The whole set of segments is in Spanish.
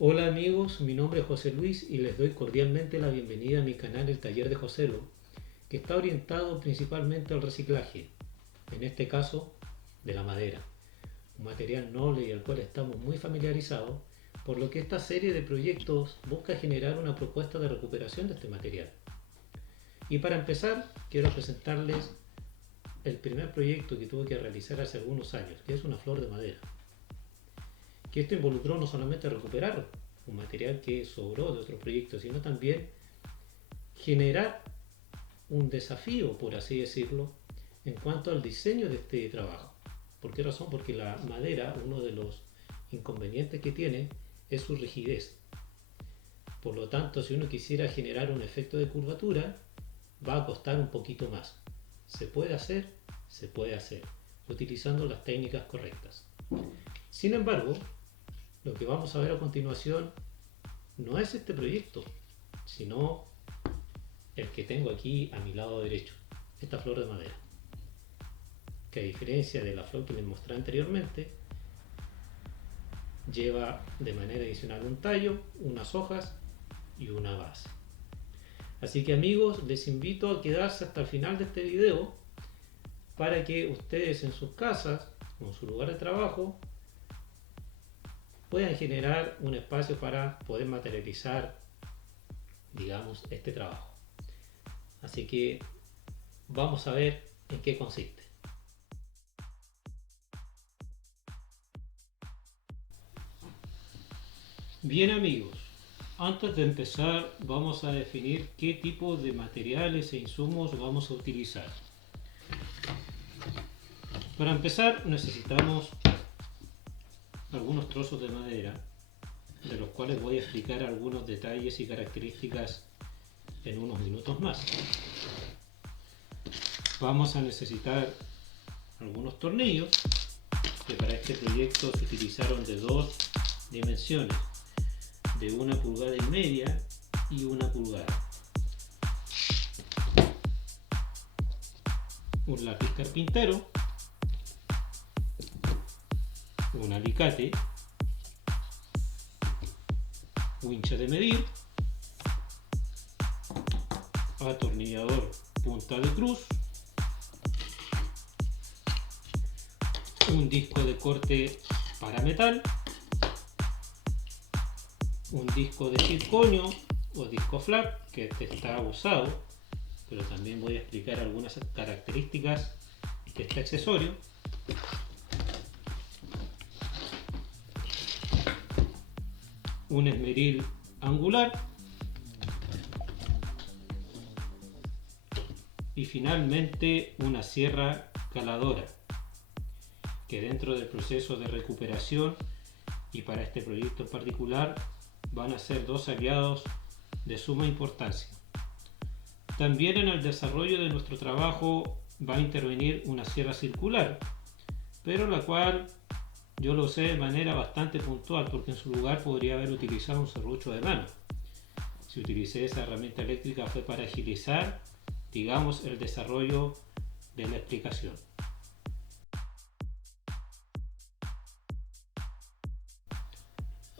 Hola amigos, mi nombre es José Luis y les doy cordialmente la bienvenida a mi canal El Taller de Joselo, que está orientado principalmente al reciclaje, en este caso de la madera, un material noble y al cual estamos muy familiarizados, por lo que esta serie de proyectos busca generar una propuesta de recuperación de este material. Y para empezar, quiero presentarles el primer proyecto que tuve que realizar hace algunos años, que es una flor de madera. Que esto involucró no solamente recuperar un material que sobró de otro proyecto, sino también generar un desafío, por así decirlo, en cuanto al diseño de este trabajo. ¿Por qué razón? Porque la madera, uno de los inconvenientes que tiene es su rigidez. Por lo tanto, si uno quisiera generar un efecto de curvatura, va a costar un poquito más. ¿Se puede hacer? Se puede hacer, utilizando las técnicas correctas. Sin embargo, lo que vamos a ver a continuación no es este proyecto, sino el que tengo aquí a mi lado derecho, esta flor de madera, que a diferencia de la flor que les mostré anteriormente, lleva de manera adicional un tallo, unas hojas y una base. Así que amigos, les invito a quedarse hasta el final de este video para que ustedes en sus casas o en su lugar de trabajo puedan generar un espacio para poder materializar, digamos, este trabajo. Así que vamos a ver en qué consiste. Bien amigos, antes de empezar vamos a definir qué tipo de materiales e insumos vamos a utilizar. Para empezar necesitamos algunos trozos de madera, de los cuales voy a explicar algunos detalles y características en unos minutos más. Vamos a necesitar algunos tornillos, que para este proyecto se utilizaron de dos dimensiones, de 1,5 pulgadas y 1 pulgada. Un lápiz carpintero, un alicate, wincha de medir, atornillador punta de cruz, un disco de corte para metal, un disco de circonio o disco flat, que este está usado, pero también voy a explicar algunas características de este accesorio, un esmeril angular y finalmente una sierra caladora, que dentro del proceso de recuperación y para este proyecto en particular van a ser dos aliados de suma importancia. También en el desarrollo de nuestro trabajo va a intervenir una sierra circular, pero la cual yo lo usé de manera bastante puntual, porque en su lugar podría haber utilizado un serrucho de mano. Si utilicé esa herramienta eléctrica fue para agilizar, digamos, el desarrollo de la explicación.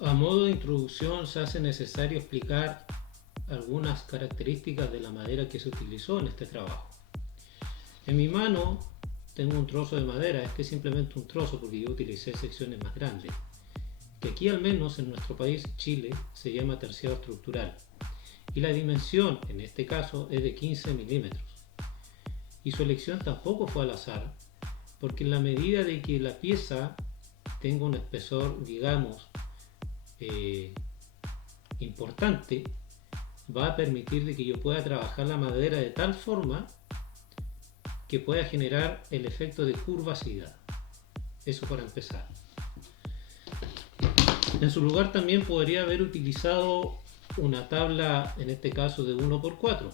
A modo de introducción se hace necesario explicar algunas características de la madera que se utilizó en este trabajo. En mi mano tengo un trozo de madera, es que es simplemente un trozo porque yo utilicé secciones más grandes, que aquí al menos en nuestro país, Chile, se llama terciado estructural, y la dimensión en este caso es de 15 milímetros. Y su elección tampoco fue al azar, porque en la medida de que la pieza tenga un espesor, digamos, importante, va a permitir de que yo pueda trabajar la madera de tal forma que pueda generar el efecto de curvacidad. Eso para empezar. En su lugar también podría haber utilizado una tabla, en este caso de 1x4,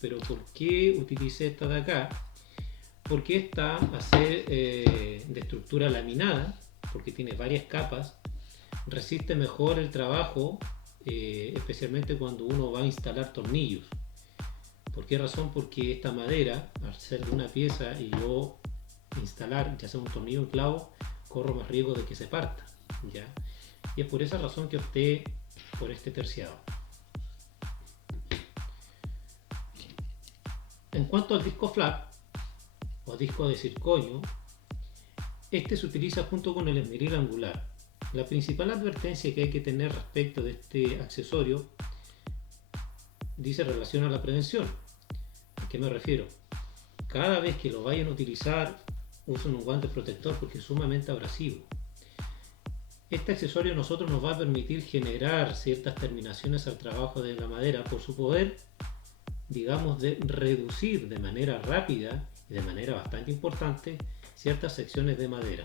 pero ¿por qué utilicé esta de acá? Porque esta va a ser de estructura laminada, porque tiene varias capas, resiste mejor el trabajo, especialmente cuando uno va a instalar tornillos. ¿Por qué razón? Porque esta madera, al ser de una pieza y yo instalar ya sea un tornillo o un clavo, corro más riesgo de que se parta, ¿ya? y es por esa razón que opté por este terciado. En cuanto al disco flat o disco de circonio, este se utiliza junto con el esmeril angular. La principal advertencia que hay que tener respecto de este accesorio dice relación a la prevención. ¿A qué me refiero? Cada vez que lo vayan a utilizar, usen un guante protector porque es sumamente abrasivo. Este accesorio a nosotros nos va a permitir generar ciertas terminaciones al trabajo de la madera por su poder, digamos, de reducir de manera rápida y de manera bastante importante ciertas secciones de madera.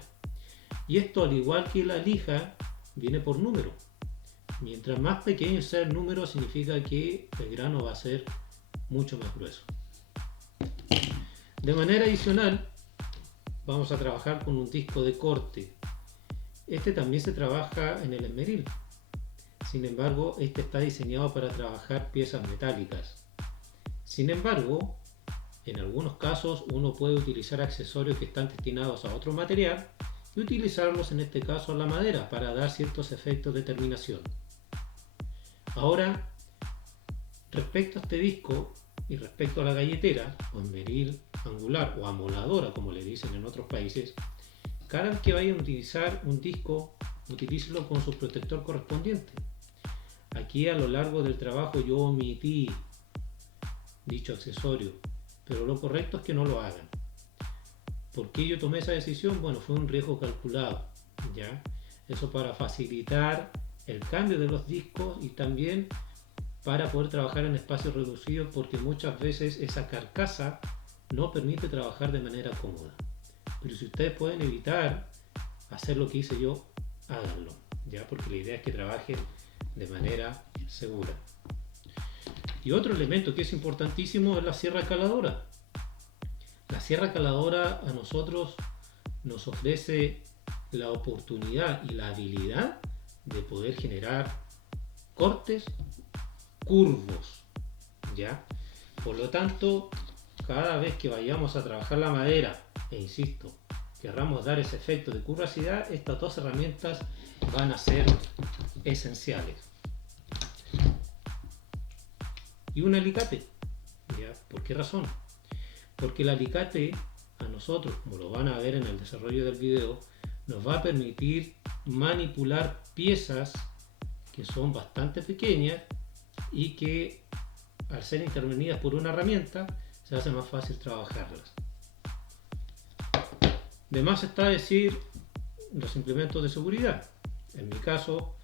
Y esto, al igual que la lija, viene por número. Mientras más pequeño sea el número, significa que el grano va a ser mucho más grueso. De manera adicional, vamos a trabajar con un disco de corte. Este también se trabaja en el esmeril. Sin embargo, este está diseñado para trabajar piezas metálicas. Sin embargo, en algunos casos uno puede utilizar accesorios que están destinados a otro material y utilizarlos, en este caso, a la madera para dar ciertos efectos de terminación. Ahora, respecto a este disco y respecto a la galletera o esmeril angular o amoladora, como le dicen en otros países, cada vez que vayan a utilizar un disco, utilícelo con su protector correspondiente. Aquí, a lo largo del trabajo, yo omití dicho accesorio, pero lo correcto es que no lo hagan. ¿Por qué yo tomé esa decisión? Bueno, fue un riesgo calculado, ¿ya? Eso para facilitar el cambio de los discos y también para poder trabajar en espacios reducidos, porque muchas veces esa carcasa no permite trabajar de manera cómoda. Pero si ustedes pueden evitar hacer lo que hice yo, háganlo, ¿ya? Porque la idea es que trabajen de manera segura. Y otro elemento que es importantísimo es la sierra caladora. La sierra caladora a nosotros nos ofrece la oportunidad y la habilidad de poder generar cortes curvos, ¿ya? Por lo tanto, cada vez que vayamos a trabajar la madera, e insisto, querramos dar ese efecto de curvacidad, estas dos herramientas van a ser esenciales. Y un alicate, ¿ya? ¿Por qué razón? Porque el alicate a nosotros, como lo van a ver en el desarrollo del video, nos va a permitir manipular piezas que son bastante pequeñas y que, al ser intervenidas por una herramienta, se hace más fácil trabajarlas. De más está decir los implementos de seguridad. En mi caso,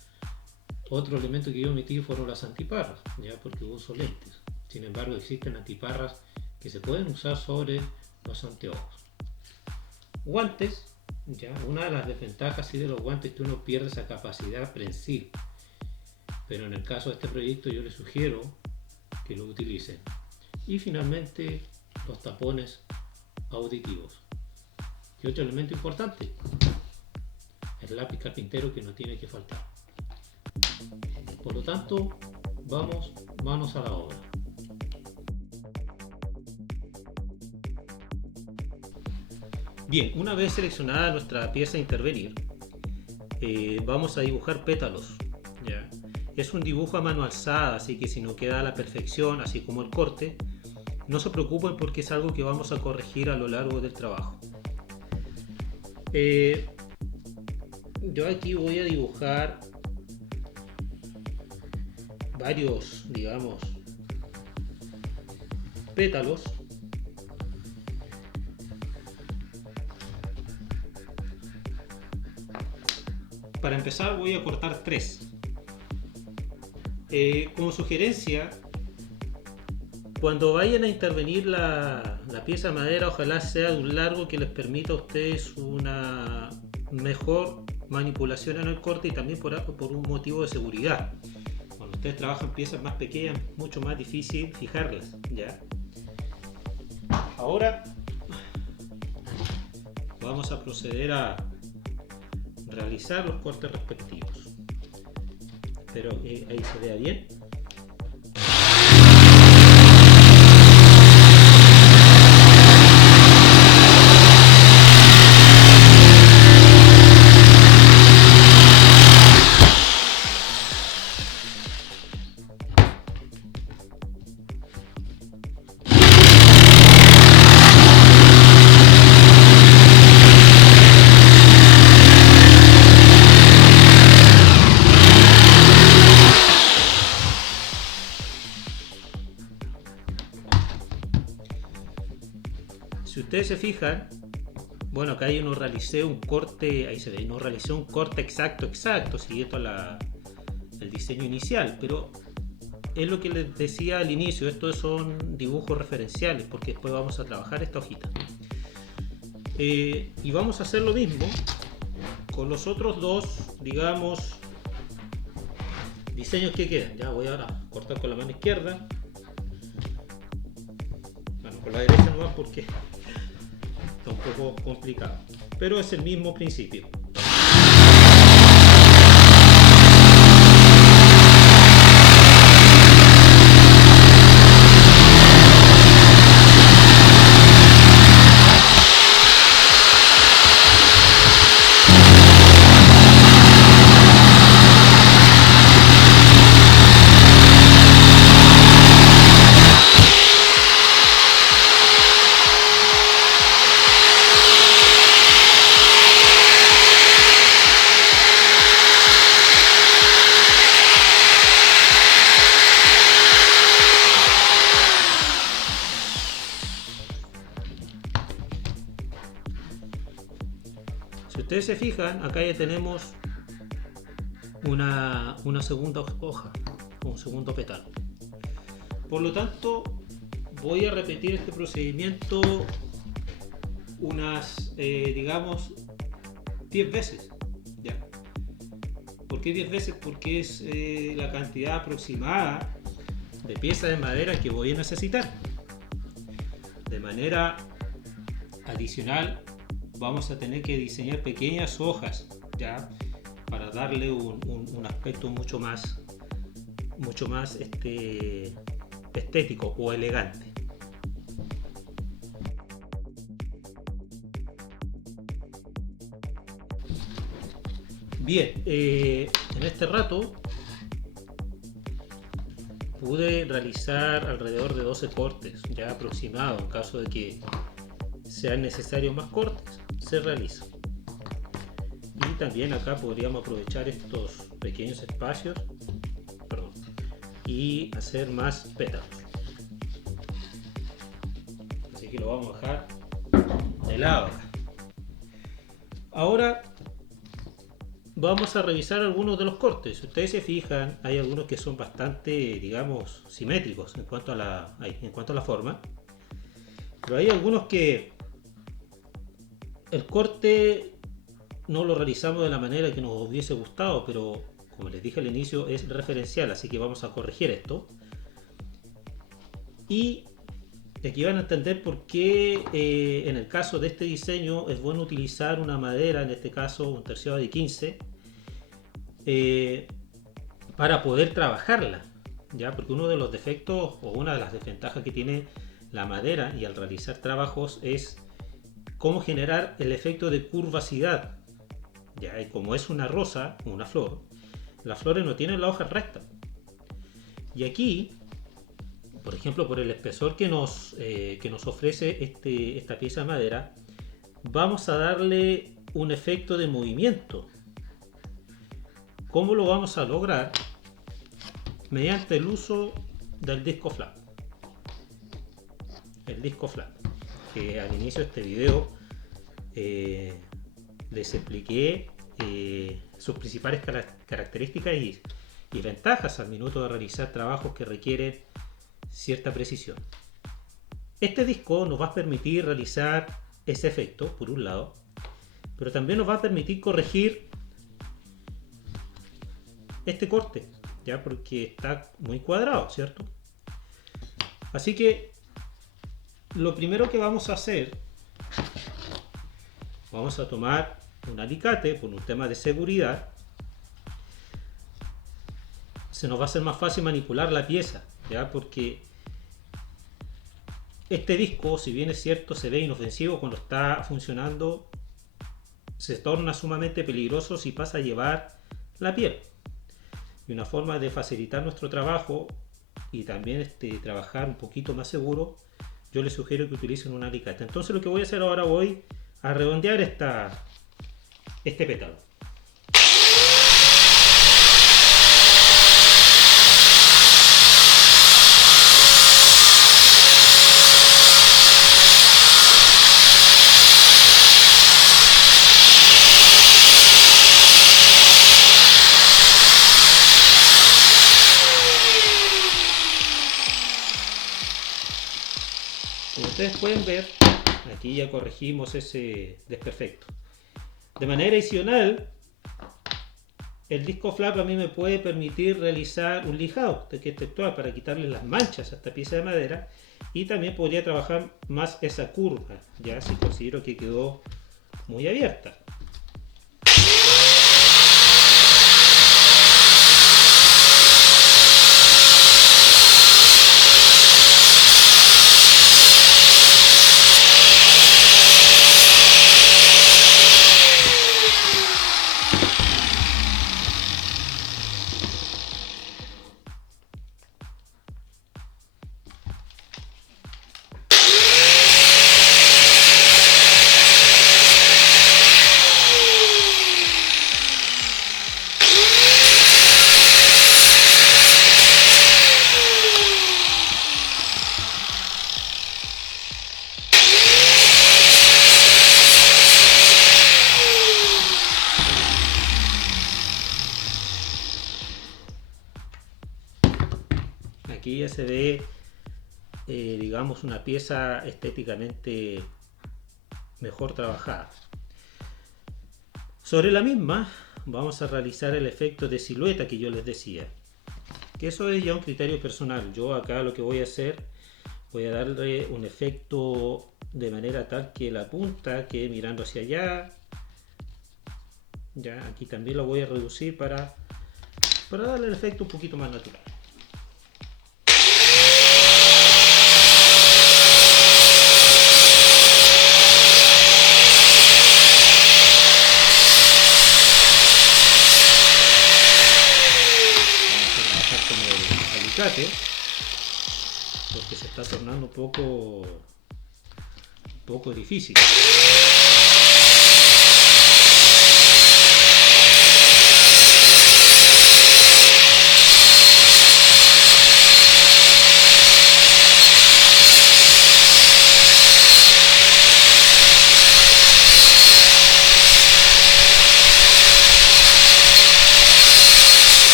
otro elemento que yo omití fueron las antiparras, ya, porque uso lentes. Sin embargo, existen antiparras que se pueden usar sobre los anteojos. Guantes, ya, una de las desventajas de los guantes es que uno pierde esa capacidad prensil. Pero en el caso de este proyecto yo les sugiero que lo utilicen. Y finalmente, los tapones auditivos. Y otro elemento importante, el lápiz carpintero, que no tiene que faltar. Por lo tanto, vamos manos a la obra. Bien, una vez seleccionada nuestra pieza a intervenir, vamos a dibujar pétalos, ¿ya? Es un dibujo a mano alzada, así que si no queda a la perfección, así como el corte, no se preocupen porque es algo que vamos a corregir a lo largo del trabajo. Yo aquí voy a dibujar varios, digamos, pétalos. Para empezar voy a cortar 3. Como sugerencia, cuando vayan a intervenir la pieza de madera, ojalá sea de un largo que les permita a ustedes una mejor manipulación en el corte y también por un motivo de seguridad. Cuando ustedes trabajan piezas más pequeñas, es mucho más difícil fijarlas, ¿ya? Ahora vamos a proceder a realizar los cortes respectivos. Espero que ahí se vea bien. ustedes se fijan, bueno, acá yo no realicé un corte, ahí se ve, no realicé un corte exacto, siguiendo el diseño inicial, pero es lo que les decía al inicio, estos son dibujos referenciales, porque después vamos a trabajar esta hojita. Y vamos a hacer lo mismo con los otros dos, digamos, diseños que quedan. Ya voy ahora a cortar con la mano izquierda. Bueno, con la derecha no va porque está un poco complicado, pero es el mismo principio. Si ustedes se fijan, acá ya tenemos una segunda hoja, un segundo pétalo. Por lo tanto, voy a repetir este procedimiento unas, digamos, 10 veces. ¿Ya? ¿Por qué 10 veces? Porque es la cantidad aproximada de piezas de madera que voy a necesitar. De manera adicional, vamos a tener que diseñar pequeñas hojas, ¿ya? Para darle un aspecto mucho más estético o elegante. Bien, en este rato pude realizar alrededor de 12 cortes ya aproximados. En caso de que sean necesarios más cortes, se realiza. Y también acá podríamos aprovechar estos pequeños espacios, y hacer más pétalos. Así que lo vamos a dejar de lado acá. Ahora vamos a revisar algunos de los cortes. Si ustedes se fijan, hay algunos que son bastante, digamos, simétricos en cuanto a la forma, pero hay algunos que el corte no lo realizamos de la manera que nos hubiese gustado, pero como les dije al inicio, es referencial, así que vamos a corregir esto. Y aquí van a entender por qué en el caso de este diseño es bueno utilizar una madera, en este caso un terciado de 15, para poder trabajarla, ¿ya? Porque uno de los defectos o una de las desventajas que tiene la madera y al realizar trabajos es cómo generar el efecto de curvacidad, ¿ya? Y como es una rosa, una flor, las flores no tienen la hoja recta. Y aquí, por ejemplo, por el espesor que nos ofrece esta pieza de madera, vamos a darle un efecto de movimiento. ¿Cómo lo vamos a lograr? Mediante el uso del disco flap. El disco flap, que al inicio de este video les expliqué sus principales características y ventajas al minuto de realizar trabajos que requieren cierta precisión. Este disco nos va a permitir realizar ese efecto, por un lado, pero también nos va a permitir corregir este corte, ya, porque está muy cuadrado, ¿cierto? Así que lo primero que vamos a hacer, vamos a tomar un alicate por un tema de seguridad. Se nos va a hacer más fácil manipular la pieza, ¿ya? Porque este disco, si bien es cierto se ve inofensivo cuando está funcionando, se torna sumamente peligroso si pasa a llevar la piel. Y una forma de facilitar nuestro trabajo y también trabajar un poquito más seguro, yo les sugiero que utilicen un alicate. Entonces lo que voy a hacer ahora, voy a redondear este pétalo. ustedes pueden ver, aquí ya corregimos ese desperfecto. De manera adicional, el disco flap a mí me puede permitir realizar un lijado textual para quitarle las manchas a esta pieza de madera, y también podría trabajar más esa curva, ya si considero que quedó muy abierta. Aquí ya se ve, digamos, una pieza estéticamente mejor trabajada. Sobre la misma vamos a realizar el efecto de silueta que yo les decía, que eso es ya un criterio personal. Yo acá lo que voy a hacer, voy a darle un efecto de manera tal que la punta quede mirando hacia allá. Ya aquí también lo voy a reducir para darle el efecto un poquito más natural. Porque se está tornando un poco difícil.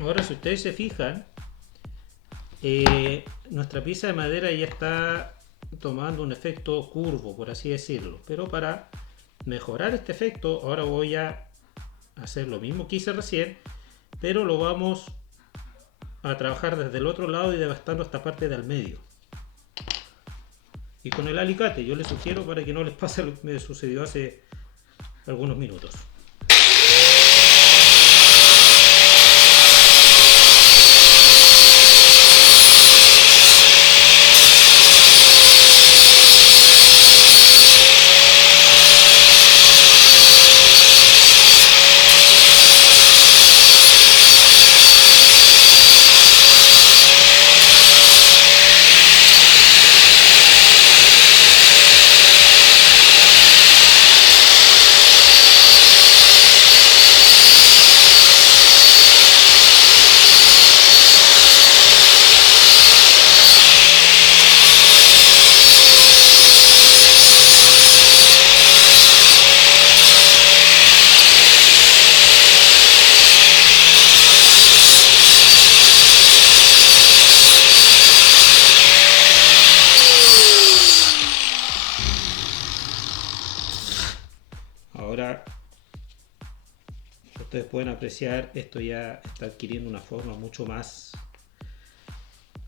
Ahora, si ustedes se fijan, nuestra pieza de madera ya está tomando un efecto curvo, por así decirlo. Pero para mejorar este efecto, ahora voy a hacer lo mismo que hice recién, pero lo vamos a trabajar desde el otro lado y devastando esta parte del medio. Y con el alicate, yo les sugiero, para que no les pase lo que me sucedió hace algunos minutos. Ahora, ustedes pueden apreciar, esto ya está adquiriendo una forma mucho más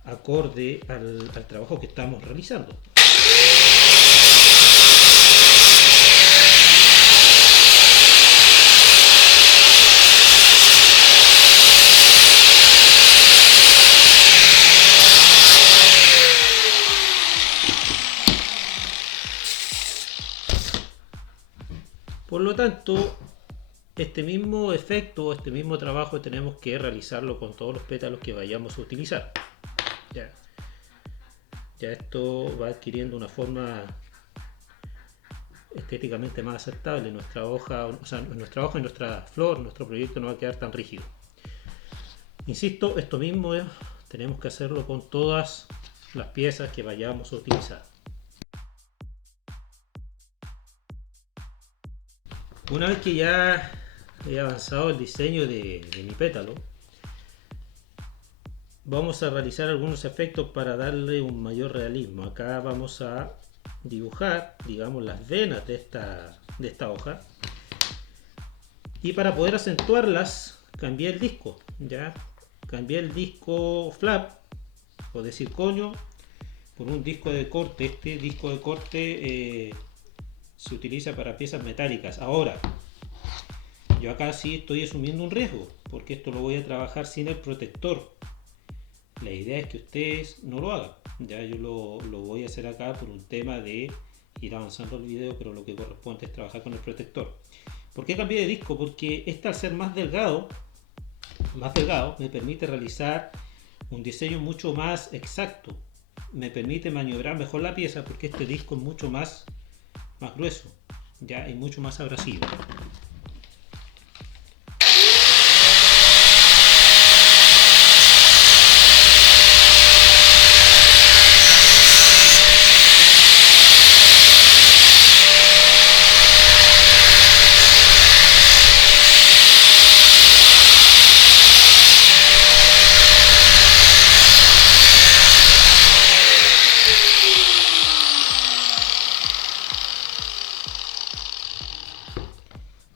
acorde al trabajo que estamos realizando. tanto, este mismo efecto, este mismo trabajo tenemos que realizarlo con todos los pétalos que vayamos a utilizar. Ya, ya esto va adquiriendo una forma estéticamente más aceptable. Nuestra hoja, o sea, nuestra hoja y nuestra flor, nuestro proyecto no va a quedar tan rígido. Insisto, esto mismo tenemos que hacerlo con todas las piezas que vayamos a utilizar. Una vez que ya he avanzado el diseño de mi pétalo, vamos a realizar algunos efectos para darle un mayor realismo. Acá vamos a dibujar, digamos, las venas de esta hoja, y para poder acentuarlas cambié el disco. Ya cambié el disco flap o de circonio por un disco de corte. Este disco de corte se utiliza para piezas metálicas. Ahora, yo acá sí estoy asumiendo un riesgo, porque esto lo voy a trabajar sin el protector. La idea es que ustedes no lo hagan. Ya yo lo voy a hacer acá por un tema de ir avanzando el video, pero lo que corresponde es trabajar con el protector. ¿Por qué cambié de disco? Porque este, al ser más delgado, me permite realizar un diseño mucho más exacto. Me permite maniobrar mejor la pieza, porque este disco es mucho más grueso, ya, y mucho más abrasivo.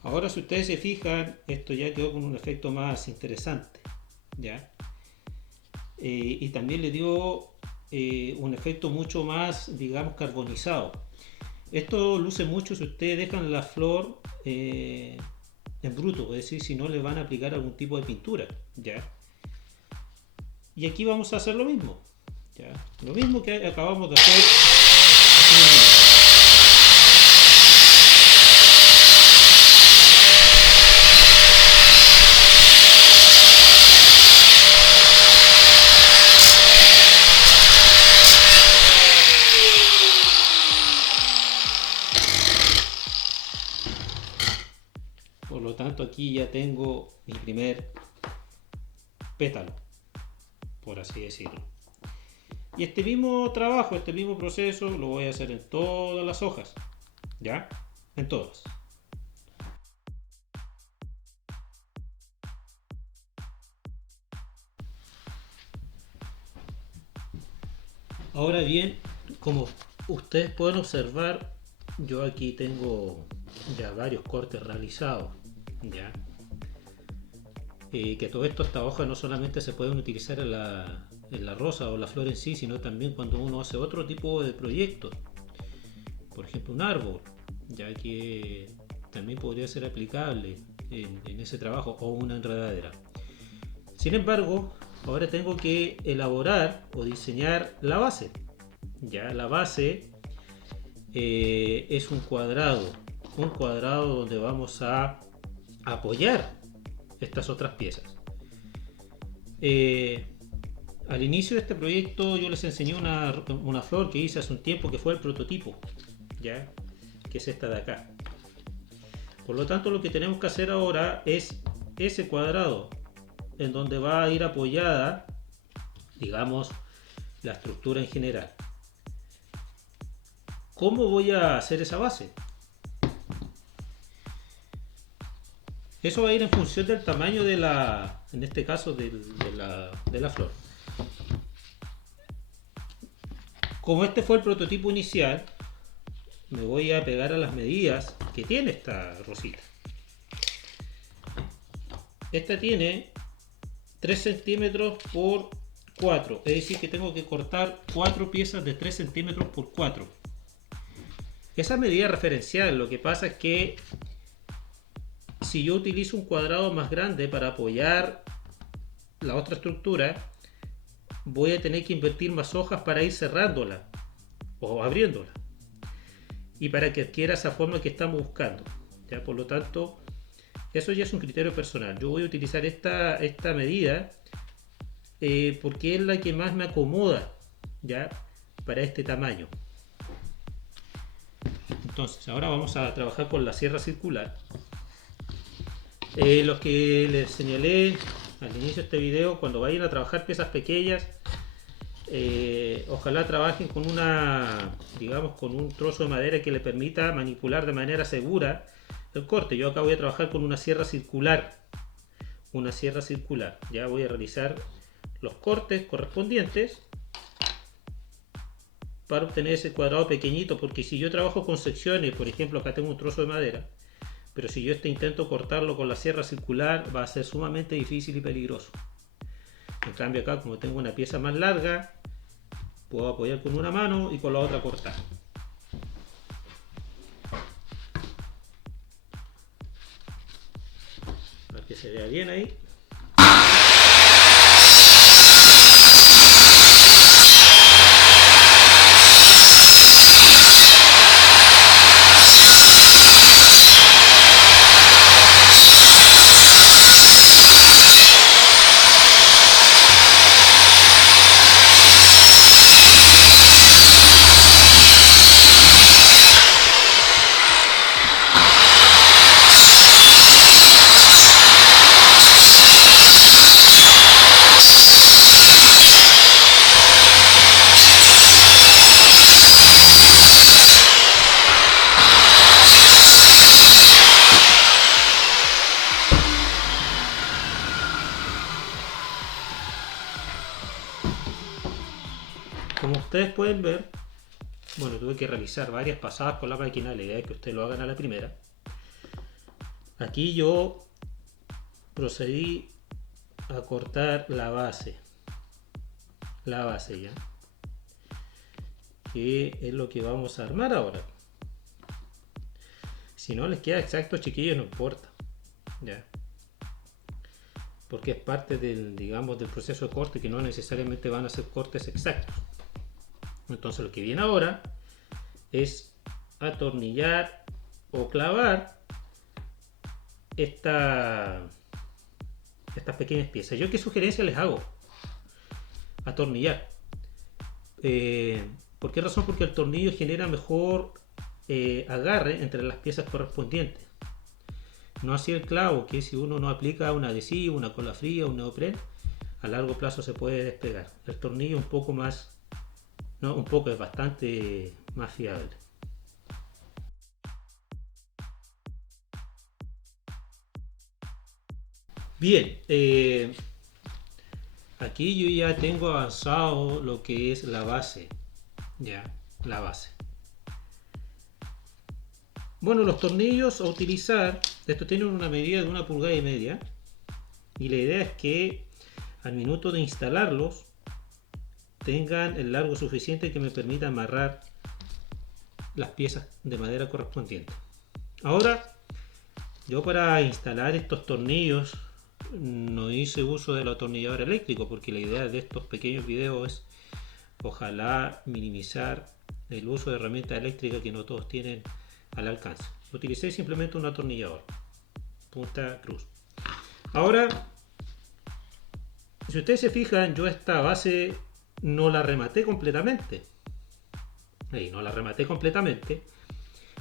Ahora, si ustedes se fijan, esto ya quedó con un efecto más interesante, ¿ya? Y también le dio un efecto mucho más, digamos, carbonizado. Esto luce mucho si ustedes dejan la flor en bruto, es decir, si no le van a aplicar algún tipo de pintura, ¿ya? Y aquí vamos a hacer lo mismo, ¿ya? Lo mismo que acabamos de hacer hace un minuto. Por lo tanto, aquí ya tengo mi primer pétalo, por así decirlo. Y este mismo trabajo, este mismo proceso lo voy a hacer en todas las hojas, ¿ya? En todas. Ahora bien, como ustedes pueden observar, yo aquí tengo ya varios cortes realizados, ¿ya? Que todo esto, esta hoja no solamente se pueden utilizar en la rosa o la flor en sí, sino también cuando uno hace otro tipo de proyectos. Por ejemplo, un árbol, ya que también podría ser aplicable en ese trabajo, o una enredadera. Sin embargo, ahora tengo que elaborar o diseñar la base. Ya la base es un cuadrado donde vamos a apoyar estas otras piezas. Al inicio de este proyecto yo les enseñé una flor que hice hace un tiempo, que fue el prototipo, ¿ya? Que es esta de acá. Por lo tanto, lo que tenemos que hacer ahora es ese cuadrado en donde va a ir apoyada, digamos, la estructura en general. ¿Cómo voy a hacer esa base? Eso va a ir en función del tamaño de en este caso, de la flor. Como este fue el prototipo inicial, me voy a pegar a las medidas que tiene esta rosita. Esta tiene 3 centímetros por 4, es decir, que tengo que cortar 4 piezas de 3 centímetros por 4. Esa medida referencial, lo que pasa es que si yo utilizo un cuadrado más grande para apoyar la otra estructura, voy a tener que invertir más hojas para ir cerrándola o abriéndola, y para que adquiera esa forma que estamos buscando. ¿ya? Por lo tanto, eso ya es un criterio personal. Yo voy a utilizar esta medida porque es la que más me acomoda, ¿ya? Para este tamaño. Entonces, ahora vamos a trabajar con la sierra circular. Los que les señalé al inicio de este video, cuando vayan a trabajar piezas pequeñas, ojalá trabajen con con un trozo de madera que le permita manipular de manera segura el corte. Yo acá voy a trabajar con una sierra circular. Ya voy a realizar los cortes correspondientes para obtener ese cuadrado pequeñito, porque si yo trabajo con secciones, por ejemplo acá tengo un trozo de madera, pero si yo intento cortarlo con la sierra circular va a ser sumamente difícil y peligroso. En cambio acá, como tengo una pieza más larga, puedo apoyar con una mano y con la otra cortar. Para que se vea bien ahí. Como ustedes pueden ver, bueno, tuve que realizar varias pasadas con la máquina, la idea es que ustedes lo hagan a la primera. Aquí yo procedí a cortar la base ya, que es lo que vamos a armar ahora. Si no les queda exacto, chiquillos, no importa, ya, porque es parte del proceso de corte, que no necesariamente van a ser cortes exactos. Entonces lo que viene ahora es atornillar o clavar estas pequeñas piezas. ¿Yo qué sugerencia les hago? Atornillar. ¿Por qué razón? Porque el tornillo genera mejor agarre entre las piezas correspondientes. No así el clavo, que si uno no aplica un adhesivo, una cola fría, un neopren, a largo plazo se puede despegar. El tornillo es bastante más fiable. Bien, aquí yo ya tengo avanzado lo que es la base. Ya, la base. Bueno, los tornillos a utilizar, estos tienen una medida de 1,5 pulgadas, y la idea es que al minuto de instalarlos tengan el largo suficiente que me permita amarrar las piezas de madera correspondientes. Ahora, yo para instalar estos tornillos no hice uso del atornillador eléctrico, porque la idea de estos pequeños videos es ojalá minimizar el uso de herramientas eléctricas que no todos tienen al alcance. Utilicé simplemente un atornillador punta cruz. Ahora, si ustedes se fijan, yo esta base no la rematé completamente. No la rematé completamente,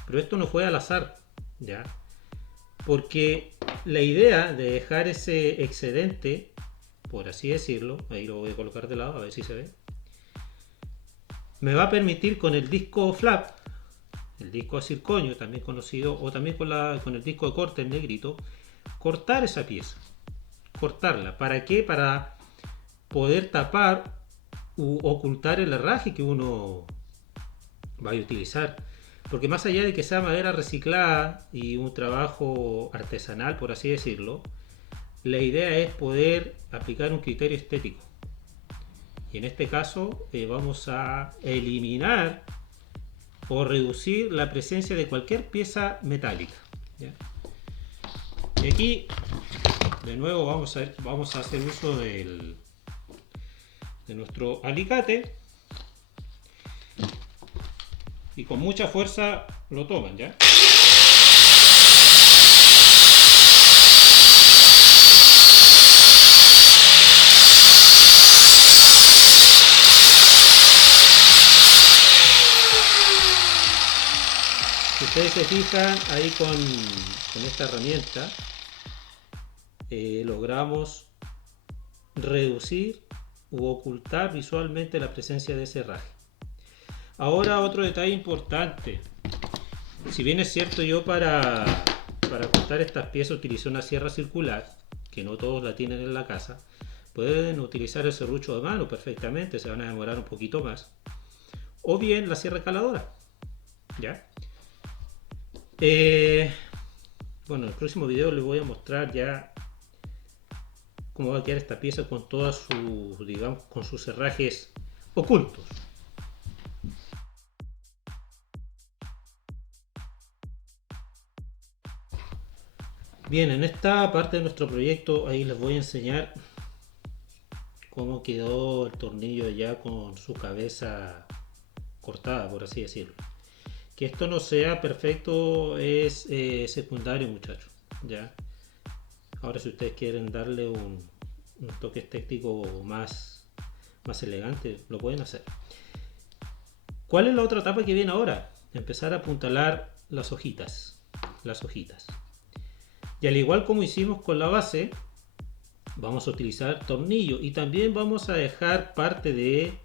pero esto no fue al azar, ¿ya? Porque la idea de dejar ese excedente, por así decirlo, ahí lo voy a colocar de lado a ver si se ve, me va a permitir con el disco flap, el disco de circonio también conocido, o también con el disco de corte, el negrito, cortar esa pieza, cortarla. ¿Para qué? Para poder tapar u ocultar el herraje que uno vaya a utilizar, porque más allá de que sea madera reciclada y un trabajo artesanal, por así decirlo, la idea es poder aplicar un criterio estético, y en este caso vamos a eliminar o reducir la presencia de cualquier pieza metálica, ¿ya? Y aquí de nuevo vamos a hacer uso de nuestro alicate, y con mucha fuerza lo toman, ¿ya? ustedes se fijan ahí con esta herramienta, logramos reducir u ocultar visualmente la presencia de ese herraje. Ahora otro detalle importante. Si bien es cierto, yo para cortar estas piezas utilicé una sierra circular, que no todos la tienen en la casa, pueden utilizar el serrucho de mano perfectamente, se van a demorar un poquito más, o bien la sierra caladora. ¿Ya? Bueno, en el próximo video les voy a mostrar ya cómo va a quedar esta pieza con todas sus, digamos, con sus herrajes ocultos. Bien, en esta parte de nuestro proyecto ahí les voy a enseñar cómo quedó el tornillo ya con su cabeza cortada, por así decirlo. Que esto no sea perfecto es secundario, muchachos. ¿Ya? Ahora, si ustedes quieren darle un toque estético más elegante, lo pueden hacer. ¿Cuál es la otra etapa que viene ahora? Empezar a apuntalar las hojitas. Y al igual como hicimos con la base, vamos a utilizar tornillo y también vamos a dejar parte de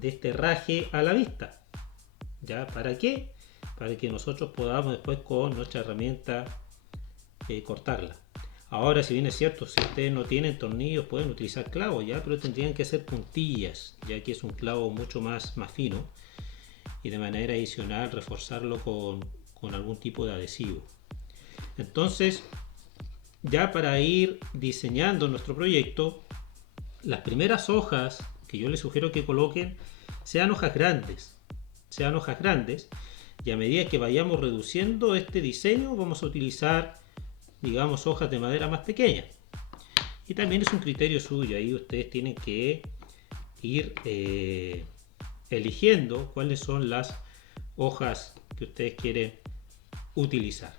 este herraje a la vista. ¿Ya? ¿Para qué? Para que nosotros podamos después con nuestra herramienta cortarla. Ahora, si bien es cierto, si ustedes no tienen tornillos pueden utilizar clavos, ¿ya? Pero tendrían que ser puntillas, ya que es un clavo mucho más fino, y de manera adicional reforzarlo con algún tipo de adhesivo. Entonces, ya para ir diseñando nuestro proyecto, las primeras hojas que yo les sugiero que coloquen sean hojas grandes, y a medida que vayamos reduciendo este diseño vamos a utilizar, digamos, hojas de madera más pequeñas. Y también es un criterio suyo, ahí ustedes tienen que ir eligiendo cuáles son las hojas que ustedes quieren utilizar.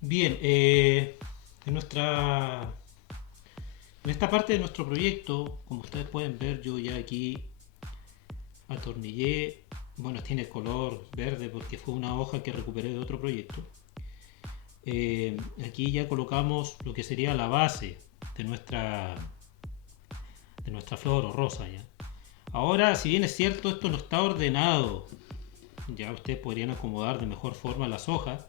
Bien, en esta parte de nuestro proyecto, como ustedes pueden ver, yo ya aquí atornillé, bueno, tiene color verde porque fue una hoja que recuperé de otro proyecto. Aquí ya colocamos lo que sería la base de nuestra flor o rosa. ¿Ya? Ahora, si bien es cierto, esto no está ordenado, ya ustedes podrían acomodar de mejor forma las hojas,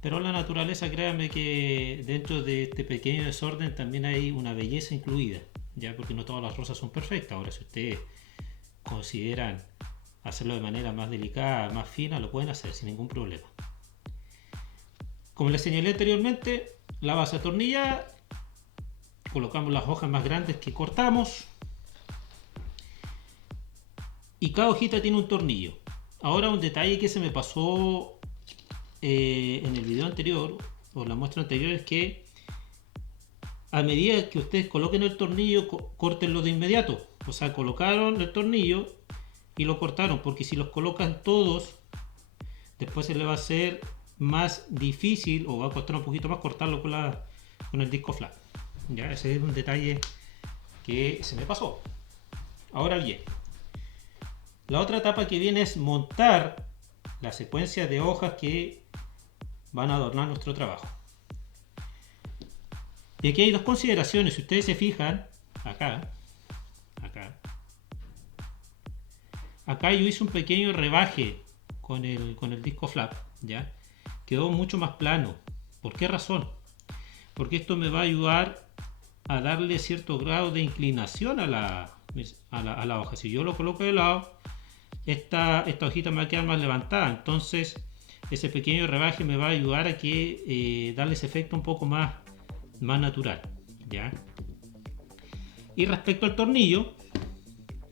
pero la naturaleza, créanme que dentro de este pequeño desorden también hay una belleza incluida, ya, porque no todas las rosas son perfectas. Ahora, si ustedes consideran hacerlo de manera más delicada, más fina, lo pueden hacer sin ningún problema. Como les señalé anteriormente, la base atornillada, colocamos las hojas más grandes que cortamos y cada hojita tiene un tornillo. Ahora, un detalle que se me pasó en el video anterior o la muestra anterior es que a medida que ustedes coloquen el tornillo, córtenlo de inmediato. O sea, colocaron el tornillo y lo cortaron, porque si los colocan todos, después se les va a hacer más difícil o va a costar un poquito más cortarlo con el disco flat. Ya, ese es un detalle que se me pasó. Ahora bien, la otra etapa que viene es montar la secuencia de hojas que van a adornar nuestro trabajo. Y aquí hay dos consideraciones. Si ustedes se fijan, acá yo hice un pequeño rebaje con el disco flap, ¿ya? Quedó mucho más plano. ¿Por qué razón? Porque esto me va a ayudar a darle cierto grado de inclinación a la hoja. Si yo lo coloco de lado, esta hojita me va a quedar más levantada. Entonces, ese pequeño rebaje me va a ayudar a que darle ese efecto un poco más natural, ¿ya? Y respecto al tornillo,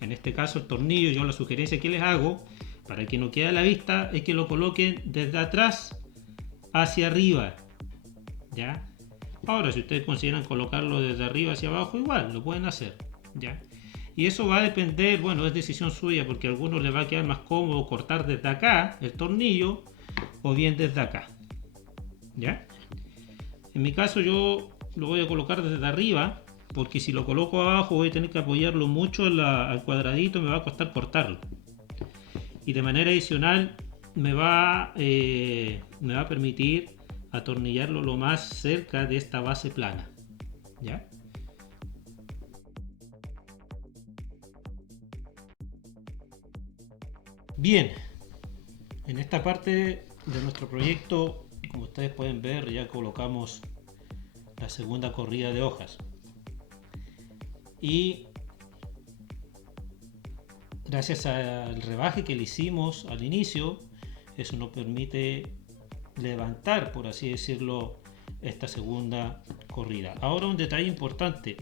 en este caso el tornillo, yo la sugerencia que les hago para que no quede a la vista es que lo coloquen desde atrás hacia arriba, ¿ya? Ahora, si ustedes consideran colocarlo desde arriba hacia abajo, igual lo pueden hacer, ¿ya? Y eso va a depender, bueno, es decisión suya, porque a algunos les va a quedar más cómodo cortar desde acá el tornillo o bien desde acá, ¿ya? En mi caso yo lo voy a colocar desde arriba porque si lo coloco abajo voy a tener que apoyarlo mucho al cuadradito, me va a costar cortarlo. Y de manera adicional me va a permitir atornillarlo lo más cerca de esta base plana. ¿Ya? Bien, en esta parte de nuestro proyecto, como ustedes pueden ver, ya colocamos la segunda corrida de hojas. Y gracias al rebaje que le hicimos al inicio, eso nos permite levantar, por así decirlo, esta segunda corrida. Ahora un detalle importante: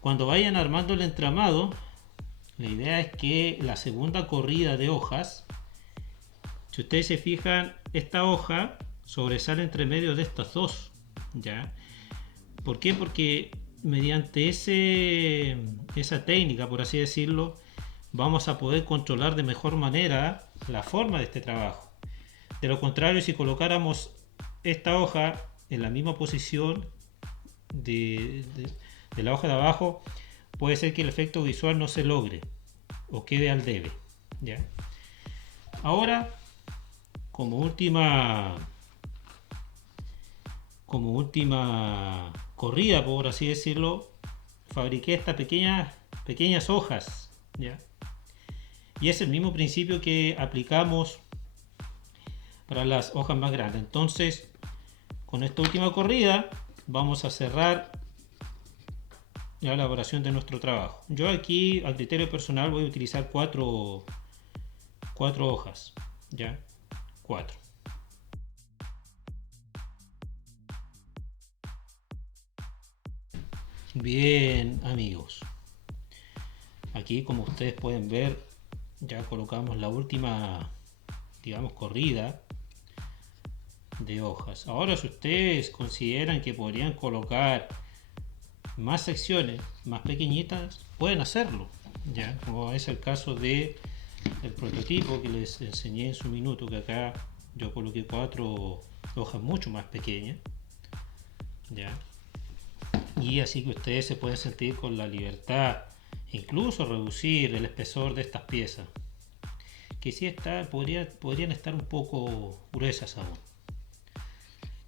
cuando vayan armando el entramado, la idea es que la segunda corrida de hojas, si ustedes se fijan, esta hoja sobresale entre medio de estas dos, ¿ya? ¿Por qué? Porque mediante esa técnica, por así decirlo, vamos a poder controlar de mejor manera la forma de este trabajo. De lo contrario, si colocáramos esta hoja en la misma posición de la hoja de abajo, puede ser que el efecto visual no se logre o quede al debe, ¿ya? Ahora, como última corrida, por así decirlo, fabriqué estas pequeñas hojas, ¿ya? Y es el mismo principio que aplicamos para las hojas más grandes. Entonces, con esta última corrida vamos a cerrar la elaboración de nuestro trabajo. Yo aquí, a criterio personal, voy a utilizar cuatro hojas, ¿ya? 4. Bien, amigos, aquí, como ustedes pueden ver, ya colocamos la última, digamos, corrida de hojas. Ahora, si ustedes consideran que podrían colocar más secciones más pequeñitas, pueden hacerlo, ya, como es el caso de el prototipo que les enseñé en su minuto, que acá yo coloqué 4 hojas mucho más pequeñas, ya, y así que ustedes se pueden sentir con la libertad, incluso reducir el espesor de estas piezas, que sí podrían estar un poco gruesas aún.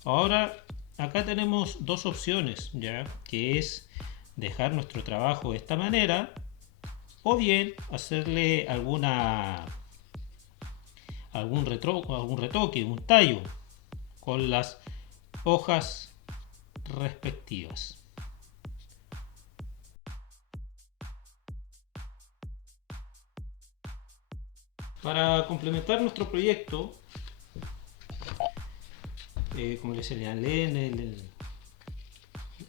Ahora, acá tenemos dos opciones, ya, que es dejar nuestro trabajo de esta manera, o bien hacerle algún retoque, un tallo con las hojas respectivas. Para complementar nuestro proyecto, como les señalé en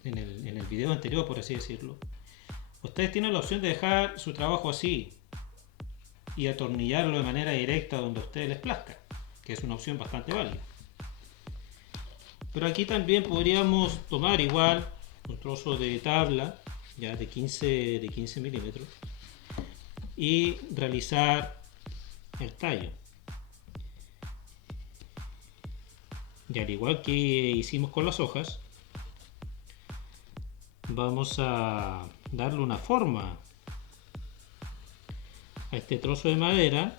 el video anterior, por así decirlo, ustedes tienen la opción de dejar su trabajo así y atornillarlo de manera directa donde a ustedes les plazca, que es una opción bastante válida. Pero aquí también podríamos tomar igual un trozo de tabla ya de 15 milímetros y realizar el tallo. Y al igual que hicimos con las hojas, vamos a darle una forma a este trozo de madera,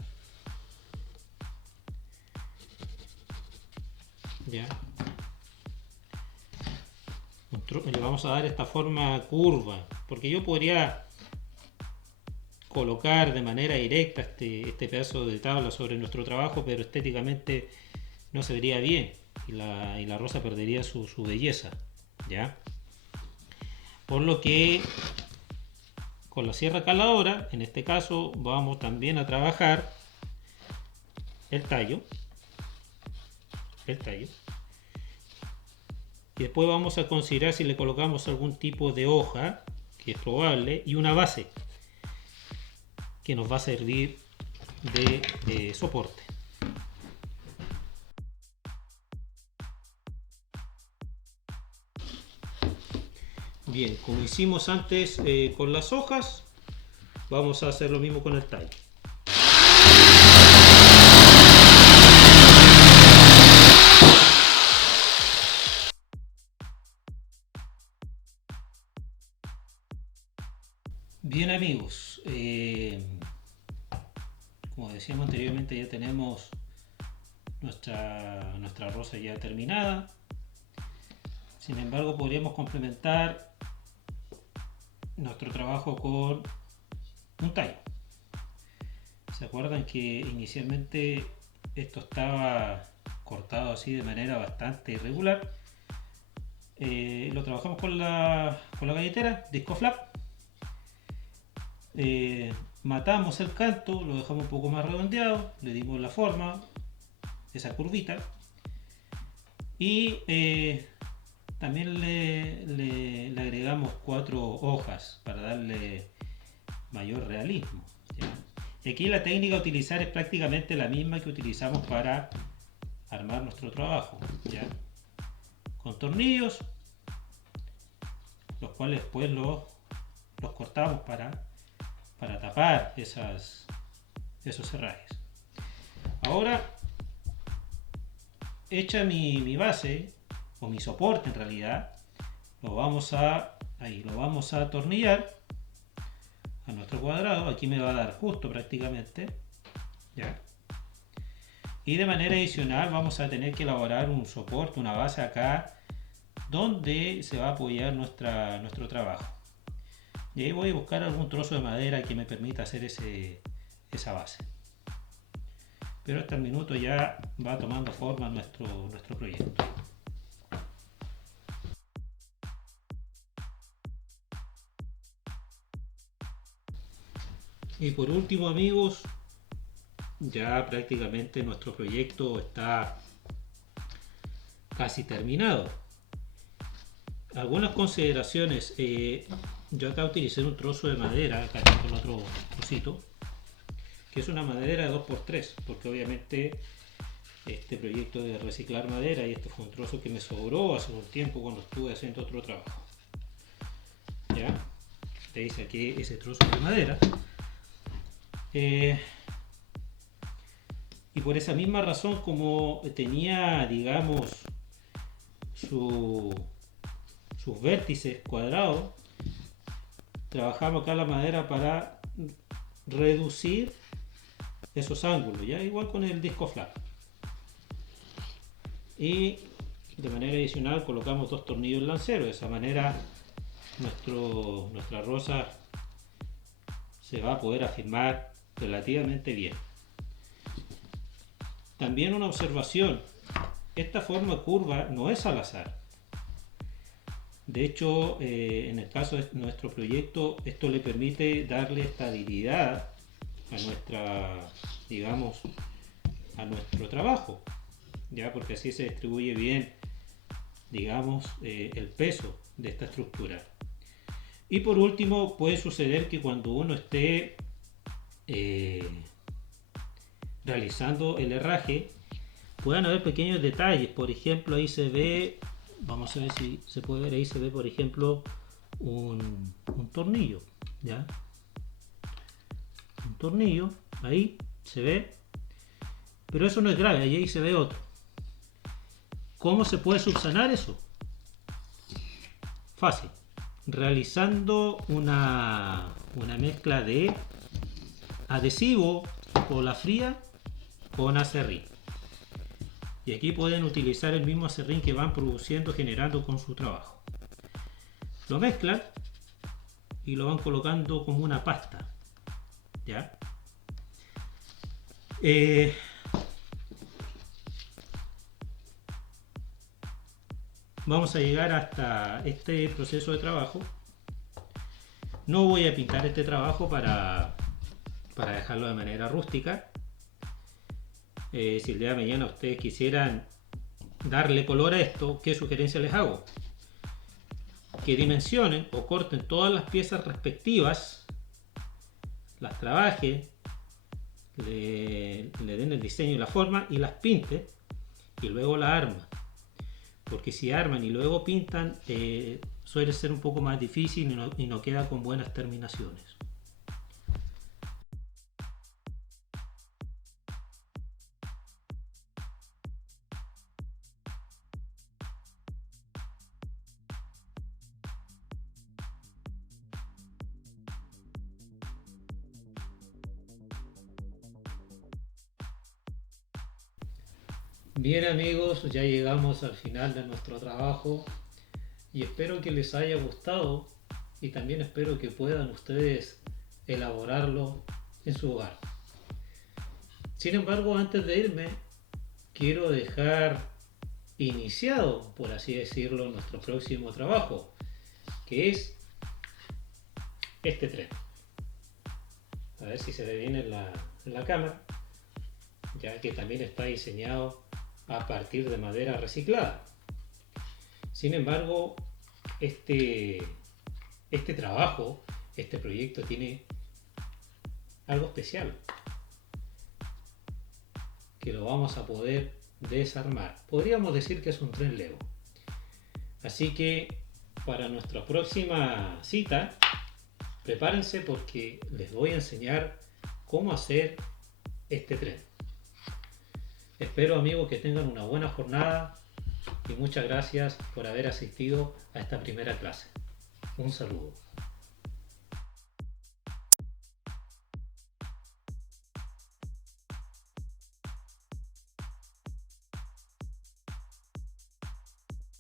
ya. Le vamos a dar esta forma curva, porque yo podría colocar de manera directa este pedazo de tabla sobre nuestro trabajo, pero estéticamente no se vería bien y la rosa perdería su belleza, ¿ya? Por lo que con la sierra caladora, en este caso, vamos también a trabajar el tallo, y después vamos a considerar si le colocamos algún tipo de hoja, que es probable, y una base que nos va a servir de soporte. Bien, como hicimos antes con las hojas, vamos a hacer lo mismo con el tallo. Bien amigos, como decíamos anteriormente, ya tenemos nuestra rosa ya terminada. Sin embargo, podríamos complementar nuestro trabajo con un tallo. ¿Se acuerdan que inicialmente esto estaba cortado así de manera bastante irregular? Lo trabajamos con la galletera Disco Flap. Matamos el canto, lo dejamos un poco más redondeado, le dimos la forma, esa curvita, y también le agregamos 4 hojas para darle mayor realismo, ¿ya? Y aquí la técnica a utilizar es prácticamente la misma que utilizamos para armar nuestro trabajo, ¿ya? Con tornillos, los cuales después los cortamos para tapar esos herrajes. Ahora, hecha mi base, o mi soporte en realidad, lo vamos a atornillar a nuestro cuadrado. Aquí me va a dar justo prácticamente, ¿ya? Y de manera adicional vamos a tener que elaborar un soporte, una base acá, donde se va a apoyar nuestro trabajo. Y ahí voy a buscar algún trozo de madera que me permita hacer esa base. Pero hasta el minuto ya va tomando forma nuestro proyecto. Y por último amigos, ya prácticamente nuestro proyecto está casi terminado. Algunas consideraciones. Yo acá utilicé un trozo de madera, acá tengo el otro trocito, que es una madera de 2x3, porque obviamente este proyecto de reciclar madera, y este fue un trozo que me sobró hace un tiempo cuando estuve haciendo otro trabajo. ¿Ya? Le hice aquí ese trozo de madera. Y por esa misma razón, como tenía, digamos, sus vértices cuadrados, trabajamos acá la madera para reducir esos ángulos, ya igual con el disco flap. Y de manera adicional colocamos 2 tornillos lanceros. De esa manera nuestra rosa se va a poder afirmar relativamente bien. También una observación: esta forma curva no es al azar. De hecho, en el caso de nuestro proyecto, esto le permite darle estabilidad a nuestro trabajo, ya, porque así se distribuye bien, digamos, el peso de esta estructura. Y por último, puede suceder que cuando uno esté realizando el herraje, puedan haber pequeños detalles. Por ejemplo, ahí se ve, vamos a ver si se puede ver, ahí se ve por ejemplo un tornillo, ¿ya? Un tornillo, ahí se ve, pero eso no es grave, ahí se ve otro. ¿Cómo se puede subsanar eso? Fácil, realizando una mezcla de adhesivo cola fría con acerrín. Y aquí pueden utilizar el mismo acerrín que van generando con su trabajo. Lo mezclan y lo van colocando como una pasta, ¿ya? Vamos a llegar hasta este proceso de trabajo. No voy a pintar este trabajo para dejarlo de manera rústica. Si el día de mañana ustedes quisieran darle color a esto, ¿qué sugerencia les hago? Que dimensionen o corten todas las piezas respectivas, las trabajen, le den el diseño y la forma y las pinten, y luego la arman. Porque si arman y luego pintan, suele ser un poco más difícil y no queda con buenas terminaciones. Bien amigos, ya llegamos al final de nuestro trabajo y espero que les haya gustado y también espero que puedan ustedes elaborarlo en su hogar. Sin embargo, antes de irme, quiero dejar iniciado, por así decirlo, nuestro próximo trabajo, que es este tren. A ver si se ve bien en la cámara, ya que también está diseñado a partir de madera reciclada. Sin embargo, este, este trabajo, este proyecto tiene algo especial, que lo vamos a poder desarmar. Podríamos decir que es un tren Lego. Así que para nuestra próxima cita, prepárense porque les voy a enseñar cómo hacer este tren. Espero amigos que tengan una buena jornada y muchas gracias por haber asistido a esta primera clase. Un saludo.